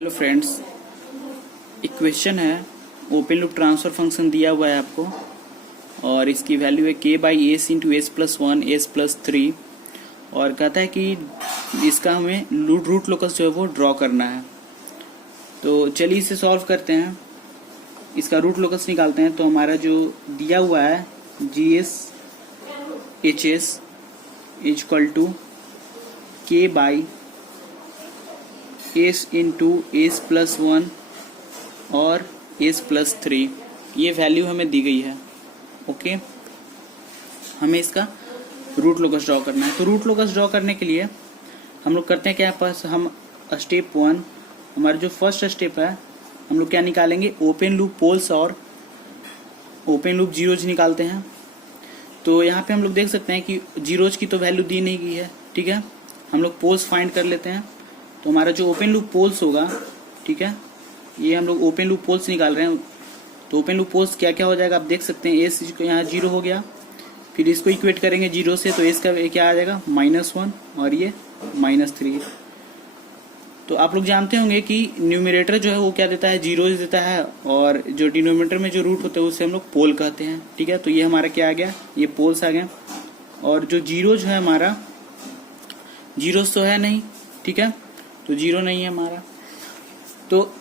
Hello friends, एक question है। Open loop transfer function दिया हुआ है आपको और इसकी वैल्यू है k by S into S plus one S plus three और कहता है कि इसका हमें रूट लोकस जो है वो ड्रॉ करना है। तो चलिए इसे सॉल्व करते हैं, इसका रूट लोकस निकालते हैं। तो हमारा जो दिया हुआ है G S H S is equal to K by S into S plus one और एस प्लस थ्री, ये वैल्यू हमें दी गई है। ओके, हमें इसका रूट लोकस ड्रॉ करना है। तो रूट लोकस ड्रॉ करने के लिए हम लोग करते हैं क्या, पास हम स्टेप वन, हमारा जो फर्स्ट स्टेप है, हम लोग क्या निकालेंगे, ओपन लूप पोल्स और ओपन लूप जीरोज निकालते हैं। तो यहाँ पे हम लोग देख सकते हैं कि जीरोज की तो वैल्यू दी नहीं गई है, ठीक है। हम लोग पोल्स फाइंड कर लेते हैं। तो हमारा जो ओपन लूप पोल्स होगा, ठीक है, ये हम लोग ओपन लूप पोल्स निकाल रहे हैं। तो ओपन लूप पोल्स क्या क्या हो जाएगा आप देख सकते हैं। एस यहाँ जीरो हो गया, फिर इसको इक्वेट करेंगे जीरो से, तो एस का क्या आ जाएगा -1 और ये -3। तो आप लोग जानते होंगे कि न्यूमरेटर जो है वो क्या देता है, जीरो देता है, और जो डिनोमिनेटर में जो रूट होते हैं उसे हम लोग पोल कहते हैं, ठीक है। तो ये हमारा क्या आ गया, ये पोल्स आ गए। और जो जीरो जो है हमारा, जीरोस तो है नहीं, ठीक है, तो जीरो नहीं है हमारा। तो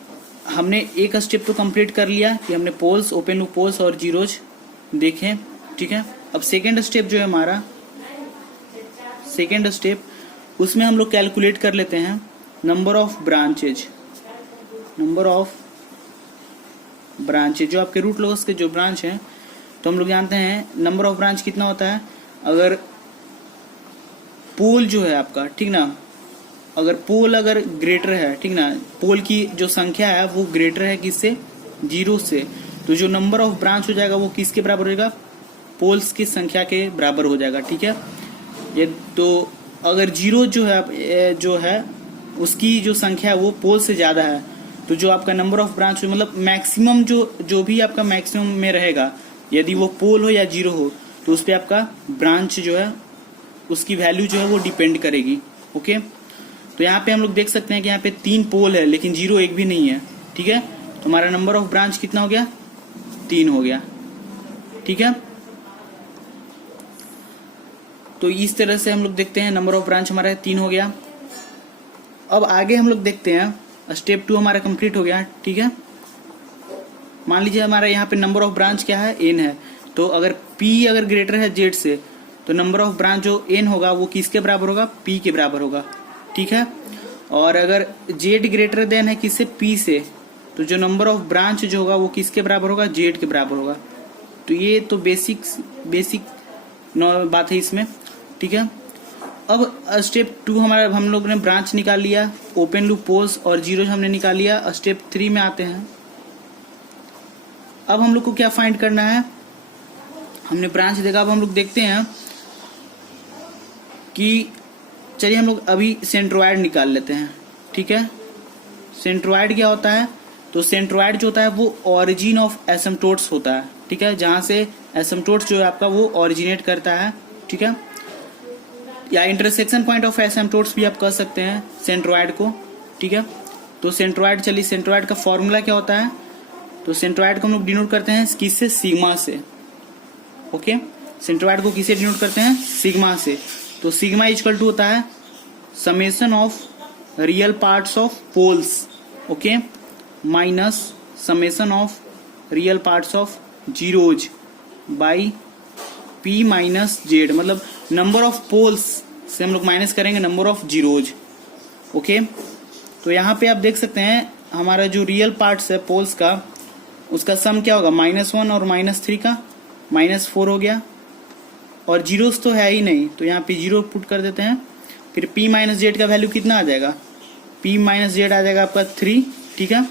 हमने एक स्टेप तो कंप्लीट कर लिया कि हमने पोल्स, ओपन लूप पोल्स और जीरोज देखें, ठीक है। अब सेकेंड स्टेप जो है हमारा, सेकेंड स्टेप, उसमें हम लोग कैलकुलेट कर लेते हैं number of branches. Number of branches जो आपके रूट लोकस के जो ब्रांच हैं, तो हम लोग जानते हैं नंबर ऑफ ब्रांच कितना होता है। अगर पोल जो है आपका, ठीक ना, अगर पोल अगर ग्रेटर है, ठीक ना, पोल की जो संख्या है वो ग्रेटर है किससे, जीरो से, तो जो नंबर ऑफ ब्रांच हो जाएगा वो किसके बराबर हो जाएगा, पोल्स की संख्या के बराबर हो जाएगा, ठीक है। ये तो अगर जीरो जो है उसकी जो संख्या है वो पोल से ज्यादा है, तो जो आपका नंबर ऑफ ब्रांच मतलब मैक्सिमम जो भी आपका मैक्सिमम में रहेगा, यदि वो पोल हो या जीरो हो, तो उस पर आपका ब्रांच जो है उसकी वैल्यू जो है वो डिपेंड करेगी। ओके, तो यहाँ पे हम लोग देख सकते हैं कि यहाँ पे 3 पोल है लेकिन जीरो एक भी नहीं है, ठीक है। तो हमारा नंबर ऑफ ब्रांच कितना हो गया, 3 हो गया, ठीक है। तो इस तरह से हम लोग देखते हैं नंबर ऑफ ब्रांच हमारा 3 हो गया। अब आगे हम लोग देखते हैं, स्टेप 2 हमारा कंप्लीट हो गया, ठीक है। मान लीजिए हमारा यहाँ पे नंबर ऑफ ब्रांच क्या है, n है। तो अगर p अगर ग्रेटर है z से, तो नंबर ऑफ ब्रांच जो n होगा वो किसके बराबर होगा, p के बराबर होगा, ठीक है। और अगर z ग्रेटर देन है किससे, p से, तो जो नंबर ऑफ ब्रांच जो होगा वो किसके बराबर होगा, z के बराबर होगा। तो ये तो बेसिक बात है इसमें, ठीक है। अब स्टेप 2 हमारा, हम लोग ने ब्रांच निकाल लिया, ओपन लूप पोल्स और जीरो हमने निकाल लिया। स्टेप 3 में आते हैं। अब हम लोग को क्या फाइंड करना है, हमने ब्रांच देखा, अब हम लोग देखते हैं कि चलिए हम लोग अभी सेंट्रोइड निकाल लेते हैं, ठीक है। सेंट्रोइड क्या होता है, तो सेंट्रोइड जो होता है वो ओरिजिन ऑफ एसिम्प्टोट्स होता है, ठीक है, जहां से एसिम्प्टोट्स जो है आपका वो ओरिजिनेट करता है, ठीक है, या इंटरसेक्शन पॉइंट ऑफ एसिम्प्टोट्स भी आप कह सकते हैं सेंट्रोइड को, ठीक है। तो सेंट्रोइड, चलिए सेंट्रोइड का फॉर्मूला क्या होता है, तो सेंट्रोइड को हम लोग डिनोट करते हैं किससे, सिग्मा से। ओके, सेंट्रोइड को किससे डिनोट करते हैं, सिग्मा से। तो सिग्मा इक्वल टू होता है summation of real parts of poles, okay, minus summation of real parts of zeros by p minus Z, मतलब नंबर ऑफ पोल्स से हम लोग माइनस करेंगे नंबर ऑफ जीरोज। ओके, तो यहाँ पे आप देख सकते हैं हमारा जो रियल पार्ट्स है पोल्स का, उसका सम क्या होगा, -1 और -3 का -4 हो गया, और जीरोस तो है ही नहीं, तो यहाँ पे जीरो पुट कर देते हैं। फिर p माइनस जेड का वैल्यू कितना आ जाएगा, p माइनस जेड आ जाएगा आपका 3, ठीक है।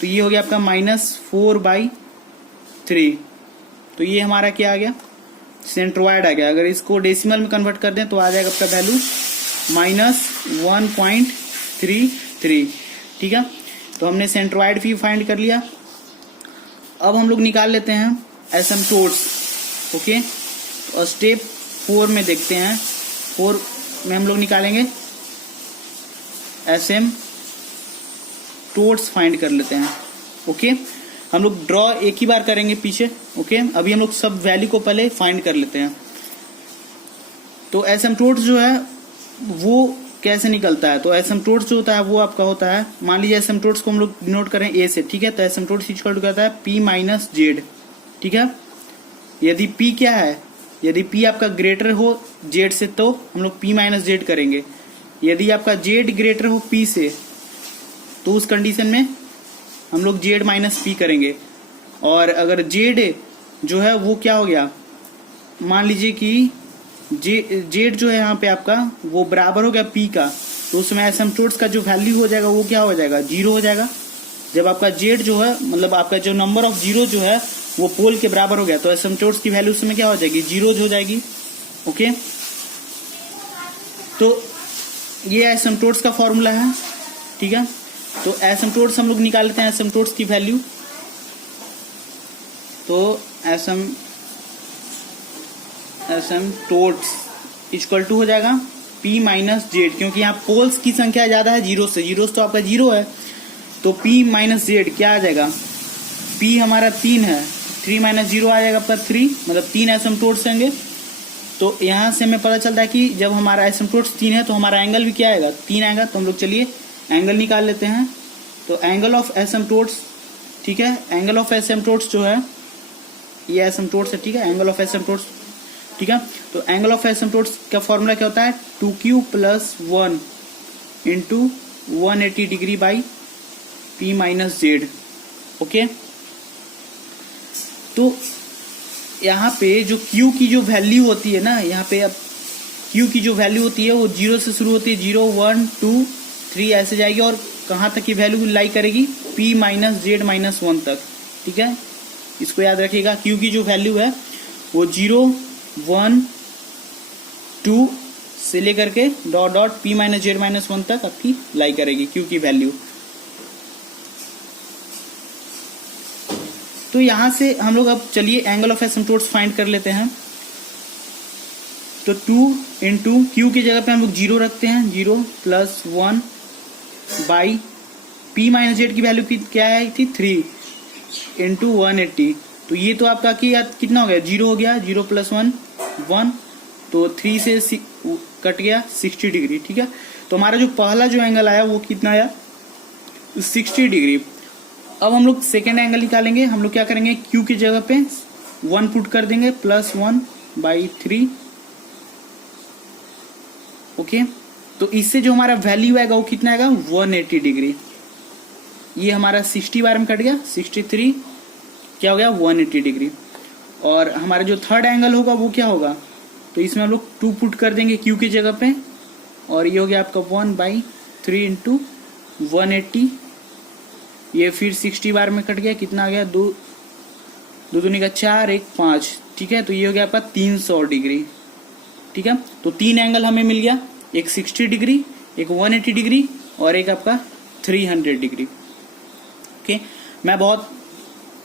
तो ये हो गया आपका -4/3। तो ये हमारा क्या आ गया, सेंट्रोइड आ गया। अगर इसको डेसिमल में कन्वर्ट कर दें तो आ जाएगा आपका वैल्यू -1.33, ठीक है। तो हमने सेंट्रोइड भी फाइंड कर लिया। अब हम लोग निकाल लेते हैं एसिम्प्टोट्स। ओके, तो स्टेप 4 में देखते हैं, 4 में हम लोग निकालेंगे एसिम्पटोट्स फाइंड कर लेते हैं। ओके, हम लोग ड्रॉ एक ही बार करेंगे पीछे। ओके, अभी हम लोग सब वैल्यू को पहले फाइंड कर लेते हैं। तो एसिम्पटोट्स जो है वो कैसे निकलता है, तो एसिम्पटोट्स जो होता है वो आपका होता है, मान लीजिए एसिम्पटोट्स को हम लोग डिनोट करें ए से, ठीक है। तो एसिम्पटोट्स इक्वल टू क्या होता है, पी माइनस जेड, ठीक है। यदि पी क्या है, यदि पी आपका ग्रेटर हो जेड से तो हम लोग पी माइनस जेड करेंगे। यदि आपका जेड ग्रेटर हो पी से तो उस कंडीशन में हम लोग जेड माइनस पी करेंगे। और अगर जेड जो है वो क्या हो गया, मान लीजिए कि जेड जो है यहाँ पे आपका वो बराबर हो गया पी का, तो उसमें एसिम्पटोट्स का जो वैल्यू हो जाएगा वो क्या हो जाएगा, जीरो हो जाएगा। जब आपका जेड जो है मतलब आपका जो नंबर ऑफ जीरो जो है वो पोल के बराबर हो गया तो एसिम्पटोट्स की वैल्यू उसमें क्या हो जाएगी, जीरो हो जाएगी। ओके, तो ये एसिम्पटोट्स का फॉर्मूला है, ठीक है। तो एसिम्पटोट्स हम लोग निकाल लेते हैं, एसिम्पटोट्स की वैल्यू। तो एसिम्पटोट्स इक्वल टू हो जाएगा P माइनस जेड, क्योंकि यहाँ पोल्स की संख्या ज्यादा है जीरो से, जीरो तो आपका जीरो है, तो P माइनस जेड क्या आ जाएगा, P हमारा 3 है, 3 माइनस जीरो आ जाएगा आपका 3, मतलब 3 एसिम्पटोट्स होंगे। तो यहाँ से हमें पता चलता है कि जब हमारा एसिम्पटोट्स 3 है तो हमारा एंगल भी क्या आएगा, 3 आएगा। तो हम लोग चलिए एंगल निकाल लेते हैं। तो एंगल ऑफ एसिम्पटोट्स, ठीक है, एंगल ऑफ एसिम्पटोट्स जो है ये एसिम्पटोट्स है, ठीक है, एंगल ऑफ एसिम्पटोट्स, ठीक है। तो एंगल ऑफ एसिम्पटोट्स का फॉर्मूला क्या होता है, 2q plus 1 into 180 degree by P minus Z. Okay, तो यहाँ पे जो Q की जो वैल्यू होती है ना, यहाँ पे अब Q की जो वैल्यू होती है वो जीरो से शुरू होती है, 0 1 2 3 ऐसे जाएगी और कहाँ तक की वैल्यू लाई करेगी, P माइनस जेड माइनस 1 तक, ठीक है। इसको याद रखिएगा, Q की जो वैल्यू है वो 0 1 2 से लेकर के dot dot P minus Z minus 1 तक आपकी लाई करेगी Q की वैल्यू। तो यहां से हम लोग अब चलिए एंगल ऑफ एसिम्पटोट्स फाइंड कर लेते हैं। तो 2 इंटू Q की जगह पे हम लोग 0 रखते हैं, 0 plus 1 by P minus Z की वैल्यू क्या आई थी, 3 इंटू 180। तो ये तो आपका कितना हो गया, 0 हो गया, 0 प्लस 1 1, तो 3 से कट गया 60 डिग्री, ठीक है। तो हमारा जो पहला जो एंगल आया वो कितना आया, 60 डिग्री। अब हम लोग सेकेंड एंगल निकालेंगे। हम लोग क्या करेंगे, Q की जगह पे 1 पुट कर देंगे, प्लस 1 बाई 3। ओके, तो इससे जो हमारा वैल्यू आएगा वो कितना आएगा, 180 डिग्री। ये हमारा 60 बार में कट गया, 63 क्या हो गया, 180 डिग्री। और हमारा जो थर्ड एंगल होगा वो क्या होगा, तो इसमें हम लोग 2 पुट कर देंगे Q की जगह पे, और ये हो गया आपका 1 बाई 3 इंटू 180। ये फिर 60 बार में कट गया, कितना आ गया, 2 दूनी का 4 1 5, ठीक है। तो ये हो गया आपका 300 डिग्री, ठीक है। तो 3 एंगल हमें मिल गया, एक 60 डिग्री, एक 180 डिग्री और एक आपका 300 डिग्री। ओके, मैं बहुत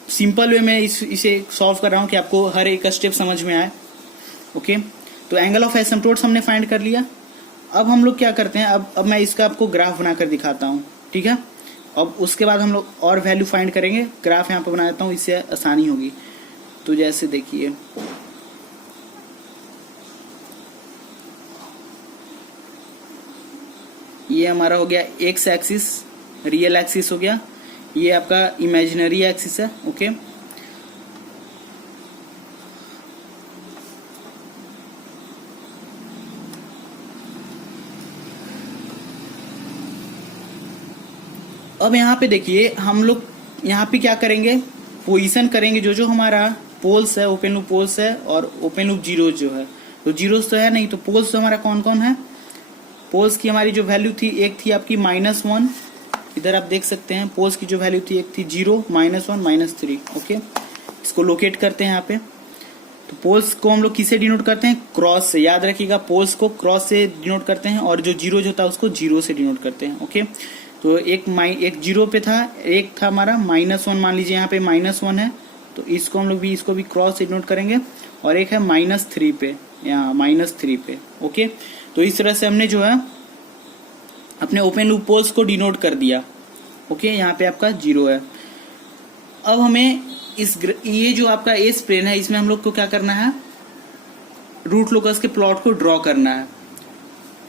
सिंपल वे में इसे सॉल्व कर रहा हूं कि आपको हर एक स्टेप समझ में आए। ओके, तो एंगल ऑफ एसिम्पटोट्स हमने फाइंड कर लिया। अब हम लोग क्या करते हैं, अब मैं इसका आपको ग्राफ बनाकर दिखाता हूं, ठीक है। अब उसके बाद हम लोग और वैल्यू फाइंड करेंगे। ग्राफ यहाँ पे बना देता हूँ, इससे आसानी होगी। तो जैसे देखिए, ये हमारा हो गया एक्स एक्सिस, रियल एक्सिस हो गया, ये आपका इमेजिनरी एक्सिस है। ओके, अब यहाँ पे देखिए, हम लोग यहाँ पे क्या करेंगे, पोजीशन करेंगे जो जो हमारा पोल्स है, ओपन लूप पोल्स है और ओपन लूप जीरो जो है। तो जीरोस तो है नहीं, तो पोल्स तो हमारा कौन कौन है, पोल्स की हमारी जो वैल्यू थी, एक थी आपकी -1, इधर आप देख सकते हैं पोल्स की जो वैल्यू थी, एक थी 0 -1 -3। ओके, इसको लोकेट करते हैं यहाँ पे। तो पोल्स को हम लोग किसे डिनोट करते हैं, क्रॉस से, याद रखिएगा, पोल्स को क्रॉस से डिनोट करते हैं और जो जीरो जो होता है उसको 0 से डिनोट करते हैं। ओके, तो एक 0 पे था, एक था हमारा -1, मान लीजिए यहाँ पे -1 है, तो इसको हम लोग भी इसको भी क्रॉस से डिनोट करेंगे, और एक है -3 पे, यहाँ -3 पे। ओके, तो इस तरह से हमने जो है अपने ओपन लूप पोल्स को डिनोट कर दिया। ओके, यहाँ पे आपका 0 है। अब हमें ये जो आपका एस प्लेन है इसमें हम लोग को क्या करना है, रूट लोकस के प्लॉट को ड्रॉ करना है।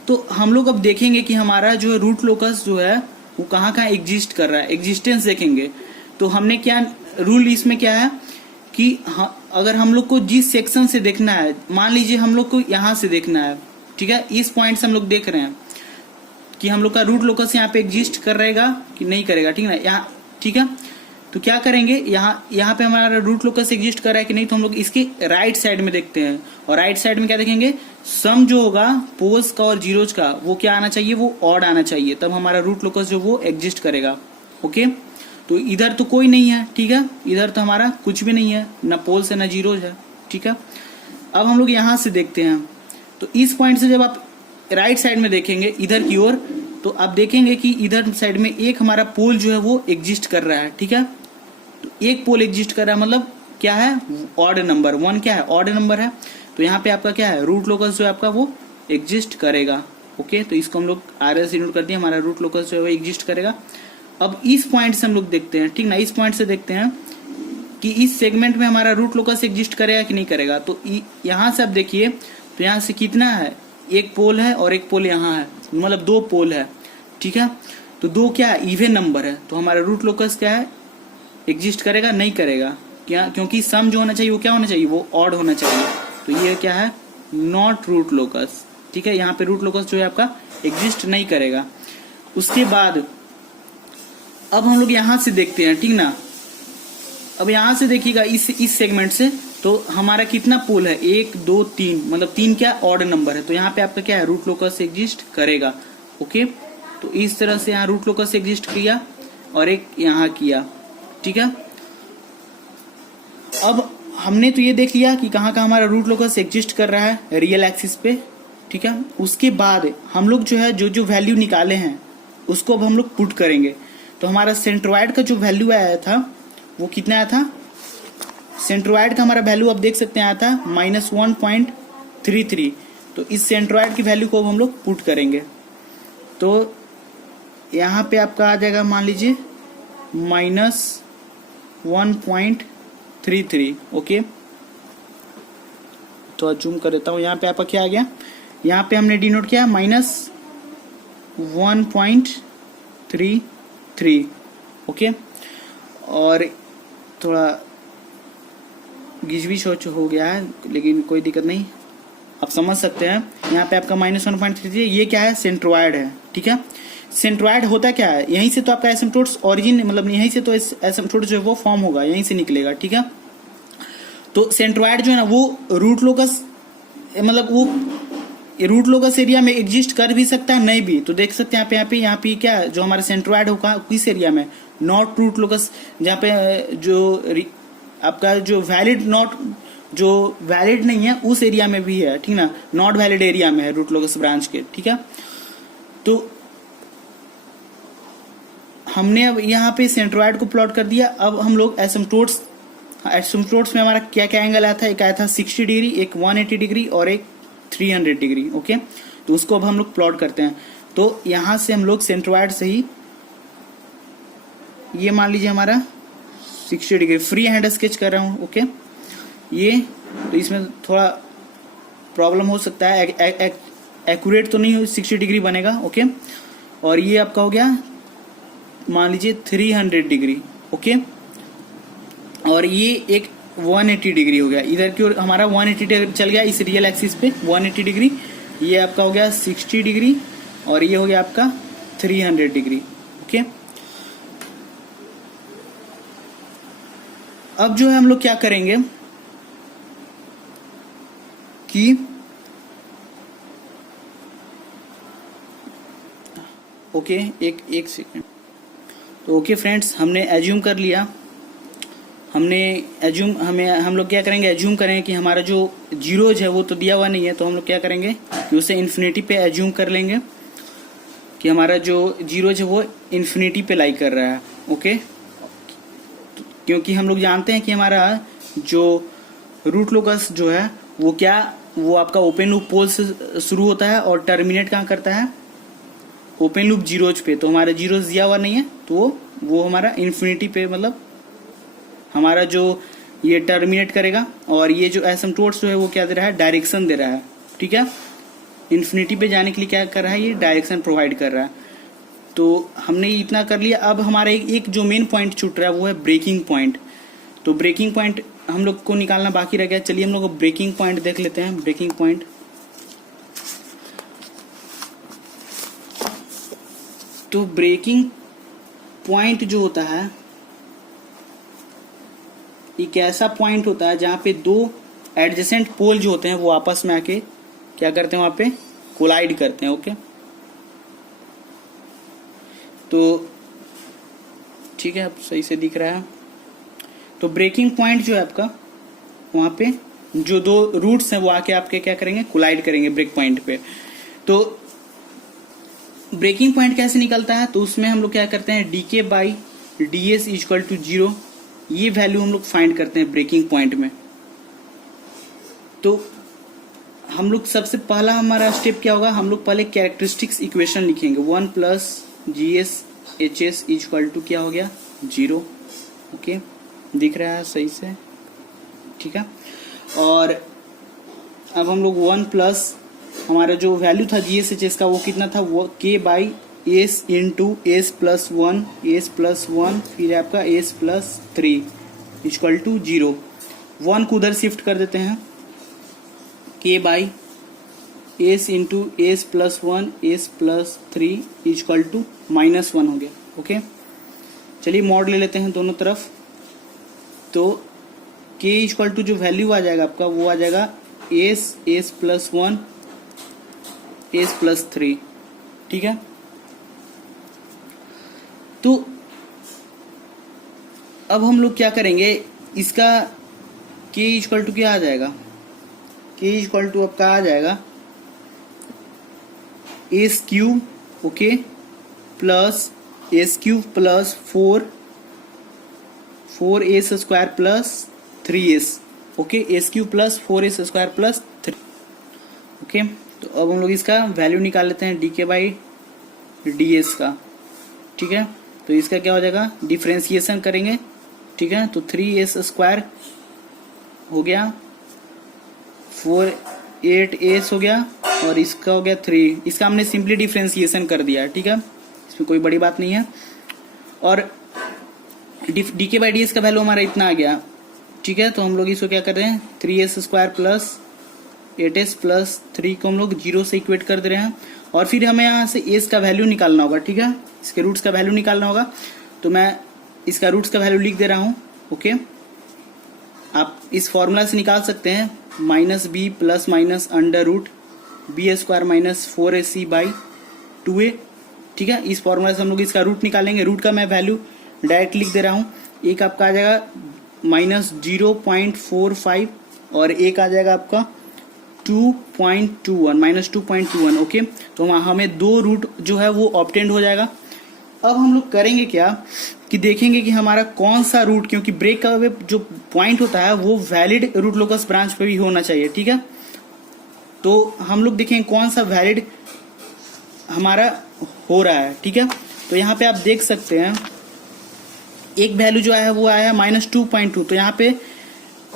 तो हम लोग अब देखेंगे कि हमारा जो है रूट लोकस जो है वो कहाँ कहाँ एग्जिस्ट कर रहा है, एग्जिस्टेंस देखेंगे। तो हमने क्या रूल इसमें क्या है कि अगर हम लोग को जिस सेक्शन से देखना है, मान लीजिए हम लोग को यहाँ से देखना है, ठीक है, इस पॉइंट से हम लोग देख रहे हैं कि हम लोग का रूट लोकस यहाँ पे एग्जिस्ट कर रहेगा कि नहीं करेगा, ठीक है ना, यहाँ, ठीक है। तो क्या करेंगे, यहाँ पे हमारा रूट लोकस एग्जिस्ट कर रहा है कि नहीं, तो हम लोग इसके राइट साइड में देखते हैं। और राइट साइड में क्या देखेंगे, सम जो होगा पोल्स का और जीरोज का वो क्या आना चाहिए, वो ऑड आना चाहिए, तब हमारा रूट लोकस जो वो एग्जिस्ट करेगा। ओके, तो इधर तो कोई नहीं है, ठीक है, इधर तो हमारा कुछ भी नहीं है, ना पोल्स है ना जीरोज है, ठीक है। अब हम लोग यहाँ से देखते हैं, तो इस पॉइंट से जब आप राइट साइड में देखेंगे इधर की ओर, तो आप देखेंगे कि इधर साइड में एक हमारा पोल जो है वो एग्जिस्ट कर रहा है, ठीक है। तो एक पोल एग्जिस्ट कर रहा है, मतलब क्या है, ऑड नंबर, 1 क्या है, ऑड नंबर है। तो यहाँ पे आपका क्या है, रूट लोकस जो है आपका वो एग्जिस्ट करेगा। ओके, तो इसको हम लोग RS नोट कर दिए, हमारा रूट लोकस जो है वो एग्जिस्ट करेगा। अब इस पॉइंट से हम लोग देखते हैं, ठीक ना, इस पॉइंट से देखते हैं कि इस सेगमेंट में हमारा रूट लोकस एग्जिस्ट करेगा कि नहीं करेगा। तो यहाँ से आप देखिए, तो यहाँ से कितना है, एक पोल है और एक पोल यहाँ है, मतलब 2 पोल है, ठीक है। तो 2 क्या है, इवन नंबर है, तो हमारा रूट लोकस क्या है, एग्जिस्ट करेगा नहीं करेगा, क्या, क्योंकि सम जो होना चाहिए वो क्या होना चाहिए, वो ऑड होना चाहिए। तो ये क्या है, नॉट रूट लोकस, ठीक है, यहाँ पे रूट लोकस जो है आपका एग्जिस्ट नहीं करेगा। उसके बाद अब हम लोग यहाँ से देखते हैं, ठीक ना, अब यहाँ से देखिएगा इस सेगमेंट से, तो हमारा कितना पोल है, 1 2 3, मतलब 3 क्या ऑड नंबर है, तो यहाँ पे आपका क्या है, रूट लोकस एग्जिस्ट करेगा। ओके, तो इस तरह से यहाँ रूट लोकस एग्जिस्ट किया और एक यहाँ किया, ठीक है। अब हमने तो ये देख लिया कि कहाँ कहाँ हमारा रूट लोकस एग्जिस्ट कर रहा है रियल एक्सिस पे, ठीक है। उसके बाद हम लोग जो है जो वैल्यू निकाले हैं उसको अब हम लोग पुट करेंगे। तो हमारा सेंट्रोइड का जो वैल्यू आया था वो कितना आया था, सेंट्रोइड का हमारा वैल्यू आप देख सकते हैं आया था -1.33। तो इस सेंट्रोइड की वैल्यू को हम लोग पुट करेंगे, तो यहाँ पे आपका आ जाएगा, मान लीजिए -1.33। ओके, तो जूम कर देता हूँ, यहाँ पे आपका क्या आ गया, यहाँ पे हमने डिनोट किया -1.33। ओके, और थोड़ा गिजबिज हो गया है, लेकिन कोई दिक्कत नहीं, आप समझ सकते हैं। यहाँ पे आपका -1.33, ये क्या है, सेंट्रोइड है, ठीक है। सेंट्रोइड होता क्या है, यहीं से तो आपका एसिम्पटोट्स ओरिजिन, मतलब यहीं से तो एसिम्पटोट्स जो है वो फॉर्म होगा, यहीं से निकलेगा, ठीक है। तो सेंट्रोइड जो है ना वो रूट लोकस, मतलब वो रूट लोकस एरिया में एग्जिस्ट कर भी सकता है, नहीं भी। तो देख सकते हैं यहाँ पे क्या जो हमारा सेंट्रोइड होगा किस एरिया में, नॉट रूट लोकस, जहाँ पे जो आपका जो वैलिड नॉट, जो वैलिड नहीं है उस एरिया में भी है, ठीक ना, नॉट वैलिड एरिया में है रूट लोकस ब्रांच के, ठीक है। तो हमने अब यहाँ पे सेंट्रोइड को प्लॉट कर दिया। अब हम लोग एसिम्पटोट्स में हमारा क्या क्या एंगल आया था, एक आया था 60 डिग्री, एक 180 डिग्री और एक 300 डिग्री। ओके, तो उसको अब हम लोग प्लॉट करते हैं। तो यहाँ से हम लोग सेंट्रोइड से ही, ये मान लीजिए हमारा 60 डिग्री, फ्री हैंड स्केच कर रहा हूँ। ओके, ये तो इसमें थोड़ा प्रॉब्लम हो सकता है, एक्यूरेट तो नहीं हो, 60 डिग्री बनेगा। ओके, और ये आपका हो गया मान लीजिए 300 डिग्री। ओके, और ये एक 180 डिग्री हो गया, इधर की ओर हमारा 180 डिग्री चल गया इस रियल एक्सिस पे 180 डिग्री। ये आपका हो गया 60 डिग्री और ये हो गया आपका 300 डिग्री। ओके, अब जो है हम लोग क्या करेंगे कि एक सेकेंड। तो ओके फ्रेंड्स, हमने एज्यूम कर लिया, हम लोग क्या करेंगे, एज्यूम करें कि हमारा जो जीरोज है वो तो दिया हुआ नहीं है, तो हम लोग क्या करेंगे कि उसे इन्फिनिटी पे एज्यूम कर लेंगे कि हमारा जो जीरोज है वो इन्फिनिटी पे लाई कर रहा है। ओके, क्योंकि हम लोग जानते हैं कि हमारा जो रूट लोकस जो है वो आपका ओपन लूप पोल से शुरू होता है और टर्मिनेट कहाँ करता है, ओपन लूप जीरोज पे। तो हमारे जीरोज दिया हुआ नहीं है, तो वो वो हमारा इन्फिनिटी पे मतलब हमारा जो ये टर्मिनेट करेगा, और ये जो एसिम्पटोट्स जो है वो क्या दे रहा है, डायरेक्शन दे रहा है। ठीक है, इन्फिनिटी पे जाने के लिए क्या कर रहा है, ये डायरेक्शन प्रोवाइड कर रहा है। तो हमने इतना कर लिया। अब हमारा एक जो मेन पॉइंट छूट रहा है वो है ब्रेकिंग पॉइंट। तो ब्रेकिंग पॉइंट हम लोग को निकालना बाकी रह गया। चलिए हम लोग ब्रेकिंग पॉइंट देख लेते हैं। ब्रेकिंग पॉइंट, तो ब्रेकिंग पॉइंट जो होता है एक ऐसा पॉइंट होता है जहां पे दो एडजेसेंट पोल जो होते हैं वो आपस में आके क्या करते हैं, वहां पे कोलाइड करते हैं। ओके, तो ठीक है, अब सही से दिख रहा है। तो ब्रेकिंग पॉइंट जो है आपका, वहां पे जो दो रूट्स हैं वो आके आपके क्या करेंगे, कोलाइड करेंगे ब्रेक पॉइंट पे। तो ब्रेकिंग पॉइंट कैसे निकलता है, तो उसमें हम लोग क्या करते हैं, D K by D S equal to 0, ये वैल्यू हम लोग फाइंड करते हैं ब्रेकिंग पॉइंट में। तो हम लोग सबसे पहला हमारा स्टेप क्या होगा, हम लोग पहले कैरेक्टरिस्टिक्स इक्वेशन लिखेंगे। 1 plus G S H S equal to क्या हो गया, 0। ओके, दिख रहा है सही से, ठीक है। और अब हम लोग 1 प्लस हमारा जो वैल्यू था जी एस एच एस का वो कितना था, वो के by S into S plus 1 फिर आपका एस प्लस 3 इक्वल टू 0। 1 को उधर शिफ्ट कर देते हैं, K by S into S plus 1 S plus 3 equal to -1 हो गया। ओके, चलिए मॉड ले लेते हैं दोनों तरफ। तो के इक्वल टू जो वैल्यू आ जाएगा आपका वो आ जाएगा एस प्लस 1 एस प्लस 3, ठीक है। तो अब हम लोग क्या करेंगे, इसका के इक्वल टू क्या आ जाएगा, के इक्वल टू आपका आ जाएगा S cube, okay, plus S cube plus 4 square plus 3s, okay, S cube plus 4s square plus 3। Okay, तो अब हम लोग इसका वैल्यू निकाल लेते हैं डी के बाई डी एस का, ठीक है। तो इसका क्या हो जाएगा, डिफ्रेंसिएशन करेंगे, ठीक है। तो 3s स्क्वायर हो गया, 8s हो गया, और इसका हो गया 3। इसका हमने सिंपली डिफ्रेंसिएशन कर दिया, ठीक है, इसमें कोई बड़ी बात नहीं है। और डी के बाई डी एस का वैल्यू हमारा इतना आ गया, ठीक है। तो हम लोग इसको क्या कर रहे हैं, 3s square plus 8s plus 3 को हम लोग 0 से इक्वेट कर दे रहे हैं। और फिर हमें यहाँ से एस का वैल्यू निकालना होगा, ठीक है, इसके रूट्स का वैल्यू निकालना होगा। तो मैं इसका रूट्स का वैल्यू लिख दे रहा हूँ। ओके, आप इस फॉर्मूला से निकाल सकते हैं, -b plus minus under root B square minus 4ac by 2a, ठीक है। इस फॉर्मूला से हम लोग इसका रूट निकालेंगे। रूट का मैं वैल्यू डायरेक्ट लिख दे रहा हूँ। एक आपका आ जाएगा -0.45 और एक आ जाएगा आपका 2.21 -2.21। ओके, तो हमें दो रूट जो है वो ऑब्टेंड हो जाएगा। अब हम लोग करेंगे क्या कि देखेंगे कि हमारा कौन सा रूट, क्योंकि ब्रेक का जो पॉइंट होता है वो वैलिड रूट लोकस ब्रांच पे भी होना चाहिए, ठीक है। तो हम लोग देखेंगे कौन सा वैलिड हमारा हो रहा है, ठीक है। तो यहाँ पे आप देख सकते हैं एक वैल्यू जो आया है वो आया है -2.2। तो यहाँ पे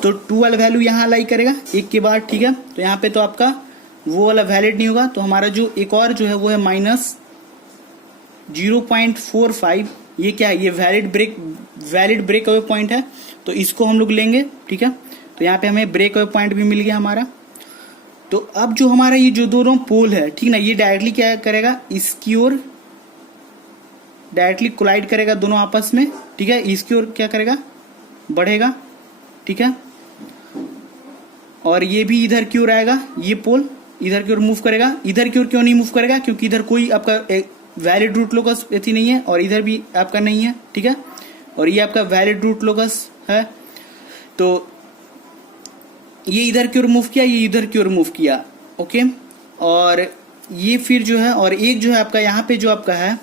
तो 2 वाला वैल्यू यहाँ अलाई करेगा एक के बाद, ठीक है। तो यहाँ पे तो आपका वो वाला वैलिड नहीं होगा। तो हमारा जो एक और जो है वो है -0.45। ये क्या है, ये वैलिड ब्रेक अवे पॉइंट है। तो इसको हम लोग लेंगे, ठीक है। तो यहाँ पे हमें ब्रेक अवे पॉइंट भी मिल गया हमारा। तो अब जो हमारा ये जो दोनों पोल है, ठीक ना, ये डायरेक्टली क्या करेगा, इसकी ओर डायरेक्टली कोलाइड करेगा दोनों आपस में, ठीक है। इसकी ओर क्या करेगा, बढ़ेगा, ठीक है। और ये भी इधर की ओर आएगा, ये पोल इधर की ओर मूव करेगा। इधर की ओर क्यों नहीं मूव करेगा, क्योंकि इधर कोई आपका वैलिड रूट लोकस एथी नहीं है, और इधर भी आपका नहीं है, ठीक है। और ये आपका वैलिड रूट लोकस है। तो ये इधर की ओर मूव किया, ये इधर की ओर मूव किया, ओके। और ये फिर जो है, और एक जो है आपका यहाँ पे जो आपका है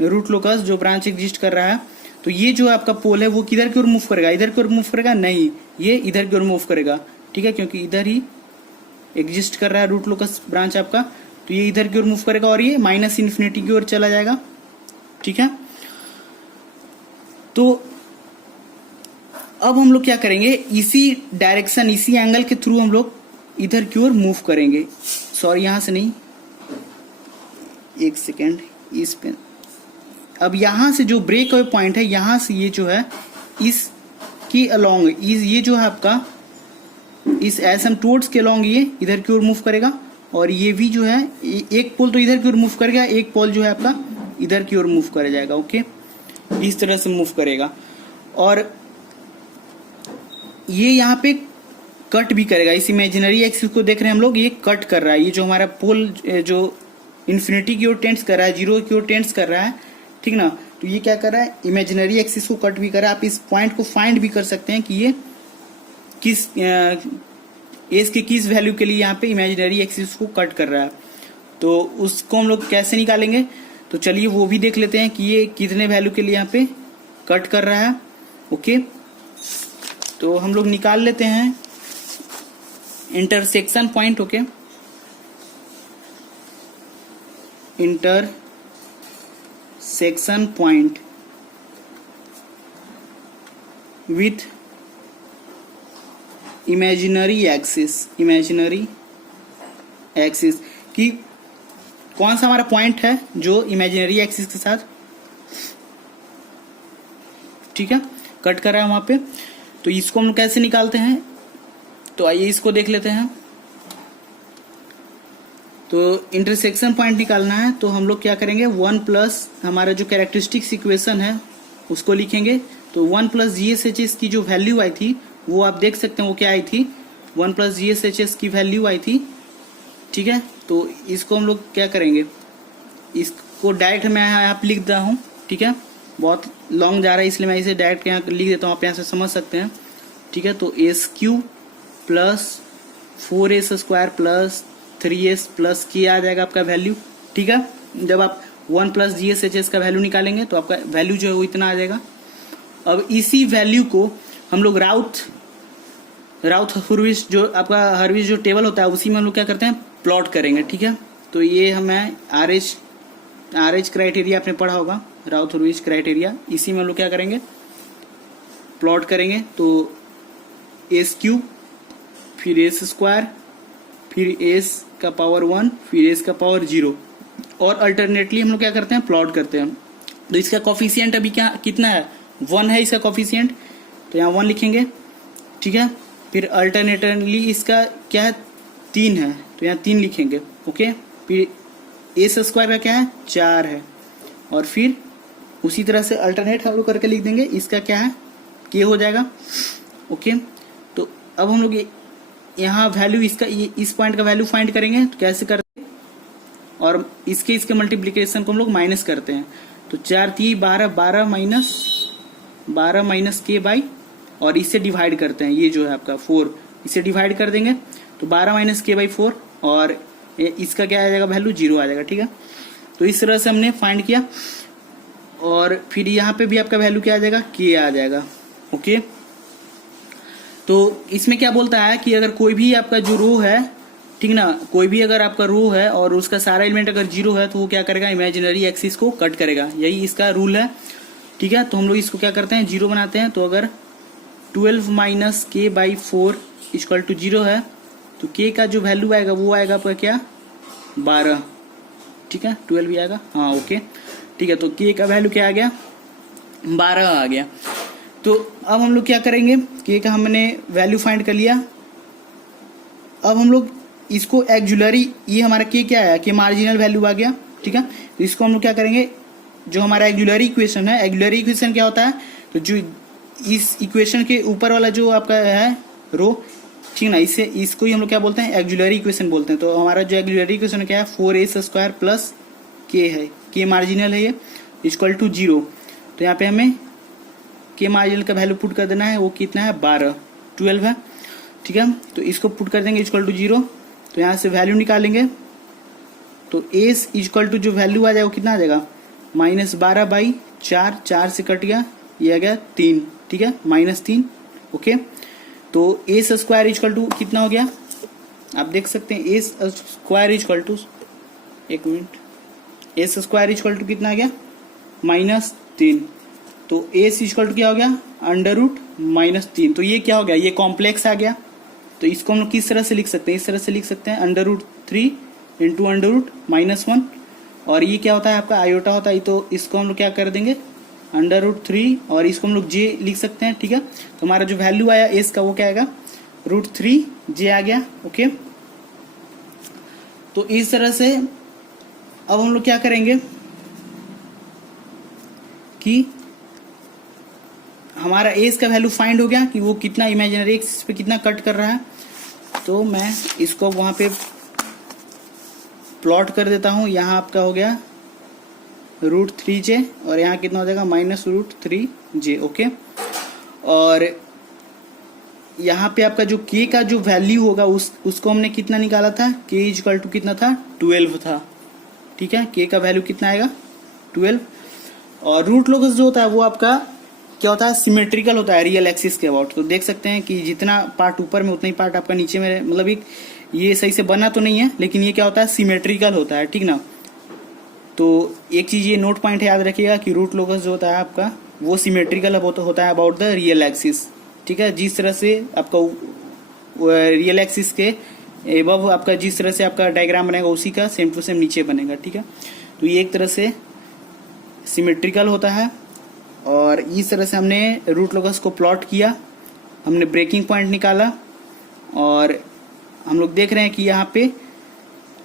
रूट लोकस जो ब्रांच एग्जिस्ट कर रहा है, तो ये जो आपका पोल है वो किधर की ओर मूव करेगा, इधर की ओर मूव करेगा, नहीं, ये इधर की ओर मूव करेगा, ठीक है, क्योंकि इधर ही एग्जिस्ट कर रहा है रूट लोकस ब्रांच आपका। तो ये इधर की ओर मूव करेगा और ये -∞ की ओर चला जाएगा, ठीक है। तो अब हम लोग क्या करेंगे, इसी डायरेक्शन इसी एंगल के थ्रू हम लोग इधर की ओर मूव करेंगे। सॉरी यहां से नहीं, एक सेकेंड, इस पे अब यहां से जो ब्रेक अवे पॉइंट है यहां से ये जो है इसकी अलोंग ये जो है आपका इस एसएम टूवर्ड्स के अलोंग ये इधर की ओर मूव करेगा, और ये भी जो है एक पोल तो इधर की ओर मूव करेगा, एक पोल जो है आपका इधर की ओर मूव कर जाएगा। ओके, इस तरह से मूव करेगा, और ये यहाँ पे कट भी करेगा। इस इमेजिनरी एक्सिस को देख रहे हैं हम लोग, ये कट कर रहा है। ये जो हमारा पोल जो इन्फिनिटी की ओर टेंड्स कर रहा है, जीरो की ओर टेंड्स कर रहा है, ठीक ना, तो ये क्या कर रहा है, इमेजिनरी एक्सिस को कट भी कर रहा है। आप इस पॉइंट को फाइंड भी कर सकते हैं कि ये किस एस के किस वैल्यू के लिए यहाँ पे इमेजिनरी एक्सिस को कट कर रहा है। तो उसको हम लोग कैसे निकालेंगे, तो चलिए वो भी देख लेते हैं कि ये कितने वैल्यू के लिए यहाँ पे कट कर रहा है। ओके, तो हम लोग निकाल लेते हैं intersection point. Okay, intersection point with imaginary axis कि कौन सा हमारा पॉइंट है जो इमेजिनरी एक्सिस के साथ, ठीक है, कट कर रहा है वहां पे। तो इसको हम कैसे निकालते हैं, तो आइए इसको देख लेते हैं। तो इंटरसेक्शन पॉइंट निकालना है, तो हम लोग क्या करेंगे, 1 प्लस हमारा जो कैरेक्टरिस्टिक्स इक्वेशन है उसको लिखेंगे। तो 1 प्लस GSHS की जो वैल्यू आई थी वो आप देख सकते हैं, वो क्या आई थी, 1 प्लस GSHS की वैल्यू आई थी, ठीक है। तो इसको हम लोग क्या करेंगे, इसको डायरेक्ट मैं यहाँ पे लिख रहा हूँ, ठीक है, बहुत लॉन्ग जा रहा है इसलिए मैं इसे डायरेक्ट यहाँ लिख देता हूँ, आप यहाँ से समझ सकते हैं, ठीक है। तो SQ plus 4S square plus 3S plus K आ जाएगा आपका वैल्यू, ठीक है। जब आप 1 प्लस GSHS का वैल्यू निकालेंगे तो आपका वैल्यू जो है वो इतना आ जाएगा। अब इसी वैल्यू को हम लोग राउथ हर्विज जो आपका हर्विज जो टेबल होता है उसी में हम लोग क्या करते हैं, प्लॉट करेंगे, ठीक है। तो ये हमें आरएच क्राइटेरिया आपने पढ़ा होगा, राउथ हर्विज क्राइटेरिया, इसी में हम लोग क्या करेंगे, प्लॉट करेंगे। तो SQ फिर S स्क्वायर फिर S का पावर 1 फिर S का पावर 0, और अल्टरनेटली हम लोग क्या करते हैं, प्लॉट करते हैं। तो इसका कॉफिशिएंट अभी क्या कितना है, 1 है इसका कॉफिशिएंट, तो यहाँ 1 लिखेंगे, ठीक है। फिर अल्टरनेटली इसका क्या है, 3 है, तो यहाँ 3 लिखेंगे। ओके, फिर S स्क्वायर का क्या है, 4 है, और फिर उसी तरह से अल्टरनेट हम लोग करके लिख देंगे, इसका क्या है, K हो जाएगा। ओके, तो अब हम लोग यहाँ वैल्यू इसका इस पॉइंट का वैल्यू फाइंड करेंगे, तो कैसे करते हैं, और इसके मल्टीप्लीकेशन को हम लोग माइनस करते हैं। तो 4 3 12 12 माइनस K बाई, और इससे डिवाइड करते हैं, ये जो है आपका 4, इसे डिवाइड कर देंगे, तो 12 माइनस K बाई 4, और इसका क्या आ जाएगा, वैल्यू 0 आ जाएगा, ठीक है। तो इस तरह से हमने फाइंड किया, और फिर यहाँ पे भी आपका वैल्यू क्या आ जाएगा, K आ जाएगा। ओके, तो इसमें क्या बोलता है कि अगर कोई भी आपका जो रो है, ठीक ना, कोई भी अगर आपका रो है और उसका सारा एलिमेंट अगर 0 है तो वो क्या करेगा, इमेजिनरी एक्सिस को कट करेगा, यही इसका रूल है, ठीक है। तो हम लोग इसको क्या करते हैं, 0 बनाते हैं। तो अगर 12 minus K by 4 equal to 0 है, तो K का जो वैल्यू आएगा वो आएगा आपका क्या, 12, ठीक है, 12 भी आएगा, हाँ ओके, ठीक है। तो K का वैल्यू क्या आ गया, 12 आ गया। तो अब हम लोग क्या करेंगे, K का हमने वैल्यू फाइंड कर लिया। अब हम लोग इसको एक्जुलरी, ये हमारा K क्या है, K मार्जिनल वैल्यू आ गया, ठीक है। तो इसको हम लोग क्या करेंगे, जो हमारा एक्जुलरी इक्वेशन है, एक्जुलरी इक्वेशन क्या होता है, तो जो इस इक्वेशन के ऊपर वाला जो आपका है रो, ठीक ना, इससे इसको ही हम लोग क्या बोलते हैं, एक्जुलरी इक्वेशन बोलते हैं। तो हमारा जो एक्जुलरी इक्वेशन क्या है, 4S स्क्वायर प्लस K है, K मार्जिनल है ये, इक्वल टू 0। तो यहाँ पे हमें K मार्जिनल का वैल्यू पुट कर देना है, वो कितना है, 12 है, ठीक है। तो इसको पुट कर देंगे इक्वल टू 0, तो यहाँ से वैल्यू निकालेंगे। तो S इक्वल टू जो वैल्यू आ जाएगा वो कितना आ जाएगा, -12 बाई 4 से कट गया, ये आ गया 3, ठीक है, -3। ओके, तो S स्क्वायर इक्वल टू कितना हो गया, आप देख सकते हैं, S स्क्वायर इक्वल टू, एक minute, S square equal to कितना आ गया, -3, तो एस इक्वल टू क्या हो गया, अंडर रूट -3। तो ये क्या हो गया, ये कॉम्प्लेक्स आ गया। तो इसको हम लोग किस तरह से लिख सकते हैं, इस तरह से लिख सकते हैं under root 3 into under root -1। और ये क्या होता है आपका आयोटा होता है, तो इसको हम लोग क्या कर देंगे अंडर रूट 3 और इसको हम लोग जे लिख सकते हैं। ठीक है, तो हमारा जो वैल्यू आया एस का वो क्या आएगा, √3 जे आ गया। ओके, तो इस तरह से अब हम लोग क्या करेंगे कि हमारा एस का वैल्यू फाइंड हो गया कि वो कितना इमेजिनरी एक्सिस पे कितना कट कर रहा है। तो मैं इसको वहां पे प्लॉट कर देता हूं। यहाँ आपका हो गया √3j और यहाँ कितना हो जाएगा -√3j। ओके, और यहाँ पे आपका जो k का जो वैल्यू होगा उसको हमने कितना निकाला था, k इक्वल टू कितना था 12 था। ठीक है, k का वैल्यू कितना आएगा 12। और रूट लोकस जो होता है वो आपका क्या होता है, सिमेट्रिकल होता है रियल एक्सिस के अबाउट। तो देख सकते हैं कि जितना पार्ट ऊपर में उतना ही पार्ट आपका नीचे में, मतलब एक ये सही से बना तो नहीं है लेकिन ये क्या होता है सिमेट्रिकल होता है। ठीक ना, तो एक चीज ये नोट पॉइंट याद रखिएगा कि रूट लोकस जो होता है आपका वो सिमेट्रिकल होता है अबाउट द रियल एक्सिस। ठीक है, जिस तरह से आपका रियल एक्सिस के एबव आपका जिस तरह से आपका डायग्राम बनेगा उसी का सेम टू सेम नीचे बनेगा। ठीक है, तो ये एक तरह से सिमेट्रिकल होता है। और इस तरह से हमने रूट लोकस को प्लॉट किया, हमने ब्रेकिंग पॉइंट निकाला और हम लोग देख रहे हैं कि यहाँ पे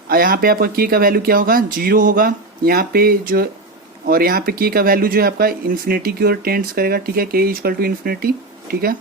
आपका k का वैल्यू क्या होगा 0 होगा यहाँ पे जो, और यहाँ पे k का वैल्यू जो है आपका इन्फिनिटी की ओर टेंड्स करेगा। ठीक है, k इक्वल टू इन्फिनिटी। ठीक है,